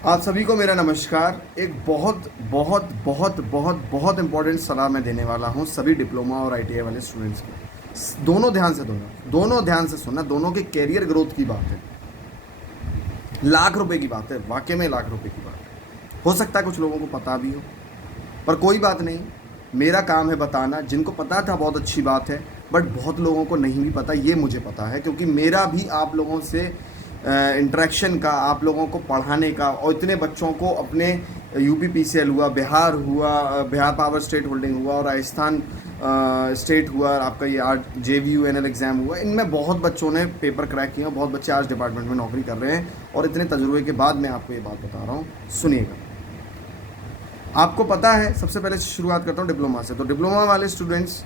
आप सभी को मेरा नमस्कार। एक बहुत बहुत बहुत बहुत बहुत इंपॉर्टेंट सलाह मैं देने वाला हूँ सभी डिप्लोमा और आईटीआई वाले स्टूडेंट्स को। दोनों ध्यान से सुनना। दोनों के कैरियर ग्रोथ की बात है। लाख रुपए की बात है, वाकई में लाख रुपए की बात है। हो सकता है कुछ लोगों को पता भी हो, पर कोई बात नहीं। मेरा काम है बताना। जिनको पता था बहुत अच्छी बात है, बट बहुत लोगों को नहीं भी पता, ये मुझे पता है, क्योंकि मेरा भी आप लोगों से इंटरेक्शन का, आप लोगों को पढ़ाने का, और इतने बच्चों को अपने यूपी पीसीएल हुआ, बिहार हुआ, बिहार पावर स्टेट होल्डिंग हुआ, और राजस्थान स्टेट हुआ, और आपका ये आर JVUNL एग्ज़ाम हुआ, इनमें बहुत बच्चों ने पेपर क्रैक किया। बहुत बच्चे आज डिपार्टमेंट में नौकरी कर रहे हैं, और इतने तजुर्बे के बाद मैं आपको ये बात बता रहा हूँ। सुनिएगा। आपको पता है, सबसे पहले शुरुआत करता हूँ डिप्लोमा से। तो डिप्लोमा वाले स्टूडेंट्स,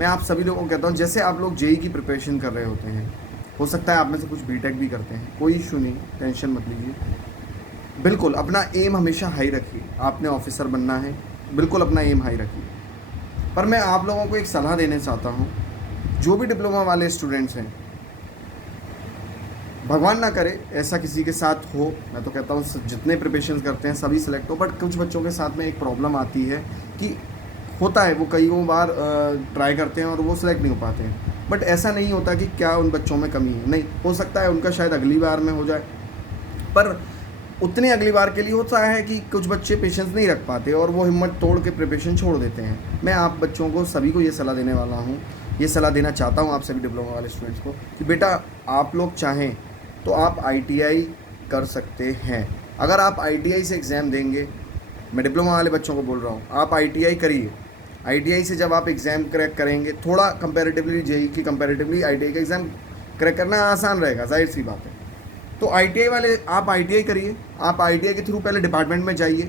मैं आप सभी लोगों को कहता हूँ, जैसे आप लोग जेई की प्रिपरेशन कर रहे होते हैं, हो सकता है आप में से कुछ बीटेक भी करते हैं, कोई इशू नहीं, टेंशन मत लीजिए। बिल्कुल अपना एम हमेशा हाई रखिए। आपने ऑफिसर बनना है, बिल्कुल अपना एम हाई रखिए। पर मैं आप लोगों को एक सलाह देना चाहता हूँ, जो भी डिप्लोमा वाले स्टूडेंट्स हैं, भगवान ना करे ऐसा किसी के साथ हो। मैं तो कहता हूँ जितने प्रिपरेशन करते हैं सभी सिलेक्ट हो, बट कुछ बच्चों के साथ में एक प्रॉब्लम आती है कि होता है, वो कई बार ट्राई करते हैं और वो सिलेक्ट नहीं हो पाते हैं। बट ऐसा नहीं होता कि क्या उन बच्चों में कमी है, नहीं, हो सकता है उनका शायद अगली बार में हो जाए, पर उतनी अगली बार के लिए होता है कि कुछ बच्चे पेशेंस नहीं रख पाते और वो हिम्मत तोड़ के प्रिपरेशन छोड़ देते हैं। मैं आप बच्चों को सभी को ये सलाह देने वाला हूँ, ये सलाह देना चाहता हूँ आप सभी डिप्लोमा वाले स्टूडेंट्स को, कि बेटा आप लोग चाहें तो आप आईटीआई कर सकते हैं। अगर आप आईटीआई से एग्ज़ाम देंगे, मैं डिप्लोमा वाले बच्चों को बोल रहा हूँ, आप आईटीआई करिए। आईटीआई से जब आप एग्ज़ाम क्रैक करेंगे, थोड़ा कंपैरेटिवली जेई की कंपैरेटिवली आईटीआई का एग्ज़ाम क्रैक करना आसान रहेगा, जाहिर सी बात है। तो आईटीआई वाले, आप आईटीआई करिए। आप आईटीआई के थ्रू पहले डिपार्टमेंट में जाइए,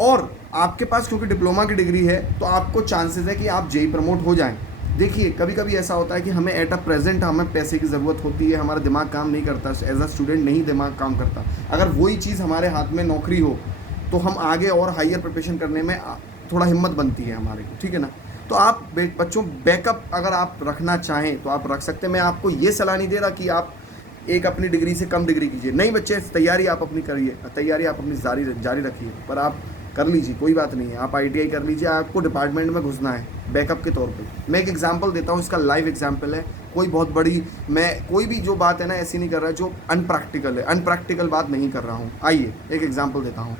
और आपके पास क्योंकि डिप्लोमा की डिग्री है तो आपको चांसेस है कि आप जेई प्रमोट हो जाएं। देखिए, कभी कभी ऐसा होता है कि हमें एट अ प्रेजेंट हमें पैसे की ज़रूरत होती है, हमारा दिमाग काम नहीं करता, एज अ स्टूडेंट नहीं दिमाग काम करता। अगर वही चीज़ हमारे हाथ में नौकरी हो तो हम आगे और हायर प्रिपरेशन करने में थोड़ा हिम्मत बनती है हमारे को, ठीक है ना। तो आप बच्चों बैकअप अगर आप रखना चाहें तो आप रख सकते हैं। मैं आपको ये सलाह नहीं दे रहा कि आप एक अपनी डिग्री से कम डिग्री कीजिए, नहीं बच्चे, तैयारी आप अपनी करिए, तैयारी आप अपनी जारी रखिए, पर आप कर लीजिए, कोई बात नहीं है। आप आईटीआई कर लीजिए, आपको डिपार्टमेंट में घुसना है बैकअप के तौर पे। मैं एक एग्जांपल देता हूँ, इसका लाइव एग्जांपल है, कोई बहुत बड़ी, मैं कोई भी जो बात है ना ऐसी नहीं कर रहा जो अनप्रैक्टिकल है, अनप्रैक्टिकल बात नहीं कर रहा हूँ। आइए एक एग्जाम्पल देता हूँ।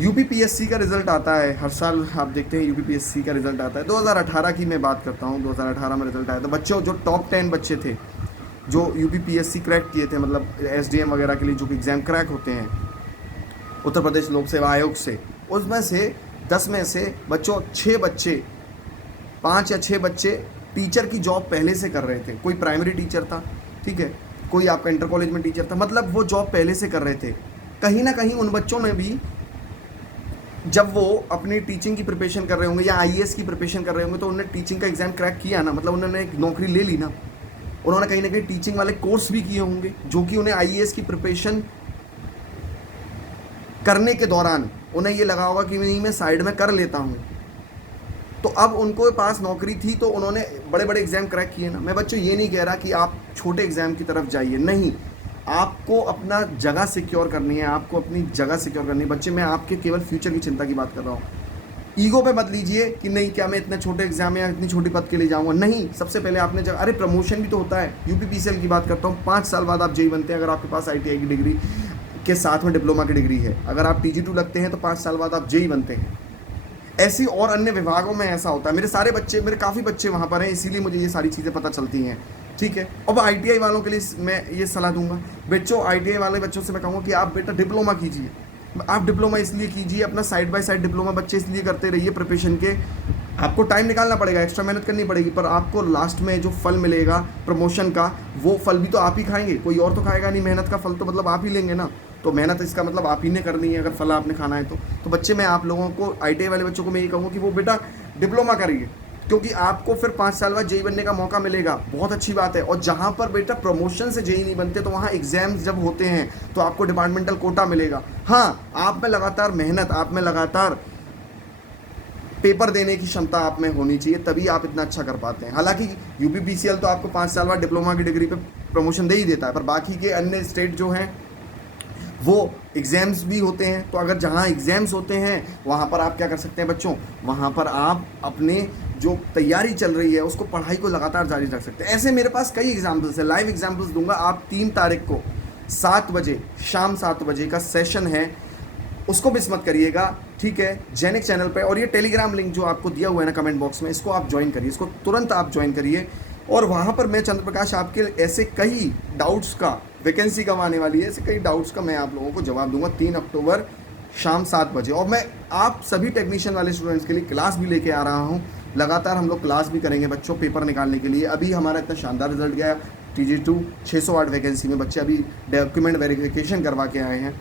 यूपीपीएससी का रिजल्ट आता है हर साल, आप देखते हैं यूपीपीएससी का रिजल्ट आता है। 2018 की मैं बात करता हूँ, 2018 में रिजल्ट आया था। बच्चों, जो टॉप 10 बच्चे थे जो यूपीपीएससी क्रैक किए थे, मतलब एसडीएम वगैरह के लिए जो एग्ज़ाम क्रैक होते हैं उत्तर प्रदेश लोक सेवा आयोग से, उसमें से 10 में से बच्चों 6 बच्चे, 5 या 6 बच्चे टीचर की जॉब पहले से कर रहे थे। कोई प्राइमरी टीचर था, ठीक है, कोई आपका इंटर कॉलेज में टीचर था, मतलब वो जॉब पहले से कर रहे थे। कहीं ना कहीं उन बच्चों ने भी, जब वो अपनी टीचिंग की प्रिपरेशन कर रहे होंगे या आईएएस की प्रिपरेशन कर रहे होंगे, तो उन्होंने टीचिंग का एग्ज़ाम क्रैक किया ना, मतलब उन्होंने एक नौकरी ले ली ना। उन्होंने कहीं ना कहीं टीचिंग वाले कोर्स भी किए होंगे, जो कि उन्हें आईएएस की प्रिपरेशन करने के दौरान उन्हें ये लगा होगा कि नहीं, मैं साइड में कर लेता हूँ। तो अब उनको पास नौकरी थी तो उन्होंने बड़े बड़े एग्ज़ाम क्रैक किए ना। मैं बच्चों ये नहीं कह रहा कि आप छोटे एग्ज़ाम की तरफ जाइए, नहीं, आपको अपना जगह सिक्योर करनी है, आपको अपनी जगह सिक्योर करनी है। बच्चे, मैं आपके केवल फ्यूचर की चिंता की बात कर रहा हूँ। ईगो पे मत लीजिए कि नहीं, क्या मैं इतने छोटे एग्जाम या इतनी छोटी पद के लिए जाऊंगा, नहीं। सबसे पहले आपने जगह, अरे प्रमोशन भी तो होता है। यूपीपीसीएल की बात करता हूँ, 5 साल बाद आप जेई बनते हैं, अगर आपके पास आईटीआई की डिग्री के साथ में डिप्लोमा की डिग्री है। अगर आप टीजी2 लगते हैं तो 5 साल बाद आप जेई बनते हैं। ऐसी और अन्य विभागों में ऐसा होता है। मेरे काफ़ी बच्चे वहाँ पर हैं, इसीलिए मुझे ये सारी चीज़ें पता चलती हैं, ठीक है। अब आईटीआई वालों के लिए मैं ये सलाह दूंगा, बच्चों, आईटीआई वाले बच्चों से मैं कहूँगा कि आप बेटा डिप्लोमा कीजिए। आप डिप्लोमा इसलिए कीजिए, अपना साइड बाय साइड डिप्लोमा बच्चे इसलिए करते रहिए प्रिपरेशन के। आपको टाइम निकालना पड़ेगा, एक्स्ट्रा मेहनत करनी पड़ेगी, पर आपको लास्ट में जो फल मिलेगा प्रमोशन का, वो फल भी तो आप ही खाएंगे, कोई और तो खाएगा नहीं। मेहनत का फल तो मतलब आप ही लेंगे ना, तो मेहनत इसका मतलब आप ही ने करनी है, अगर फल आपने खाना है तो बच्चे, मैं आप लोगों को, आईटीआई वाले बच्चों को मैं ये कहूँगा कि वो बेटा डिप्लोमा करिए, क्योंकि आपको फिर 5 साल बाद जेई बनने का मौका मिलेगा। बहुत अच्छी बात है। और जहाँ पर बेटा प्रमोशन से जेई नहीं बनते, तो वहाँ एग्जाम्स जब होते हैं तो आपको डिपार्टमेंटल कोटा मिलेगा। हाँ, आप में लगातार मेहनत, आप में लगातार पेपर देने की क्षमता आप में होनी चाहिए, तभी आप इतना अच्छा कर पाते हैं। हालांकि यूपीपीसीएल तो आपको 5 साल बाद डिप्लोमा की डिग्री पे प्रमोशन दे ही देता है, पर बाकी के अन्य स्टेट जो हैं वो एग्ज़ाम्स भी होते हैं, तो अगर जहाँ एग्ज़ाम्स होते हैं वहाँ पर आप क्या कर सकते हैं बच्चों, वहाँ पर आप अपने जो तैयारी चल रही है उसको, पढ़ाई को लगातार जारी रख सकते हैं। ऐसे मेरे पास कई एग्जाम्पल्स है, लाइव एग्जाम्पल्स दूंगा। आप 3 तारीख को 7 बजे, शाम 7 बजे का सेशन है, उसको मिस मत करिएगा, ठीक है, जेनिक चैनल पे। और ये टेलीग्राम लिंक जो आपको दिया हुआ है ना कमेंट बॉक्स में, इसको आप ज्वाइन करिए, इसको तुरंत आप ज्वाइन करिए। और वहाँ पर मैं चंद्र प्रकाश आपके ऐसे कई डाउट्स का, वैकेंसी कब आने वाली है, ऐसे कई डाउट्स का मैं आप लोगों को जवाब दूंगा 3 अक्टूबर शाम 7 बजे। और मैं आप सभी टेक्नीशियन वाले स्टूडेंट्स के लिए क्लास भी लेके आ रहा हूँ, लगातार हम लोग क्लास भी करेंगे बच्चों पेपर निकालने के लिए। अभी हमारा इतना शानदार रिजल्ट गया TG2 608 वैकेंसी में, बच्चे अभी डॉक्यूमेंट वेरिफिकेशन करवा के आए हैं।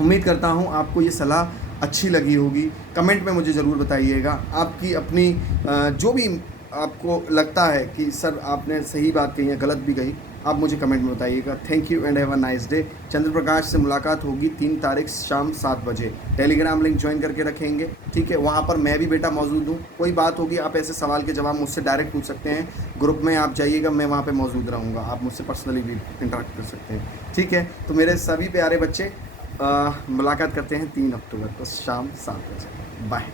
उम्मीद करता हूँ आपको ये सलाह अच्छी लगी होगी। कमेंट में मुझे ज़रूर बताइएगा आपकी अपनी जो भी आपको लगता है कि सर आपने सही बात कही है, गलत भी कही, आप मुझे कमेंट में बताइएगा। Thank you and have a nice day. Chandra Prakash से मुलाकात होगी 3 तारीख शाम 7 बजे। टेलीग्राम लिंक ज्वाइन करके रखेंगे, ठीक है, वहाँ पर मैं भी बेटा मौजूद हूँ। कोई बात होगी आप ऐसे सवाल के जवाब मुझसे डायरेक्ट पूछ सकते हैं, ग्रुप में आप जाइएगा, मैं वहाँ पर मौजूद रहूँगा, आप मुझसे पर्सनली भी इंटरेक्ट कर सकते हैं, ठीक है। तो मेरे सभी प्यारे बच्चे मुलाकात करते हैं 3 अक्टूबर को शाम 7 बजे। बाय।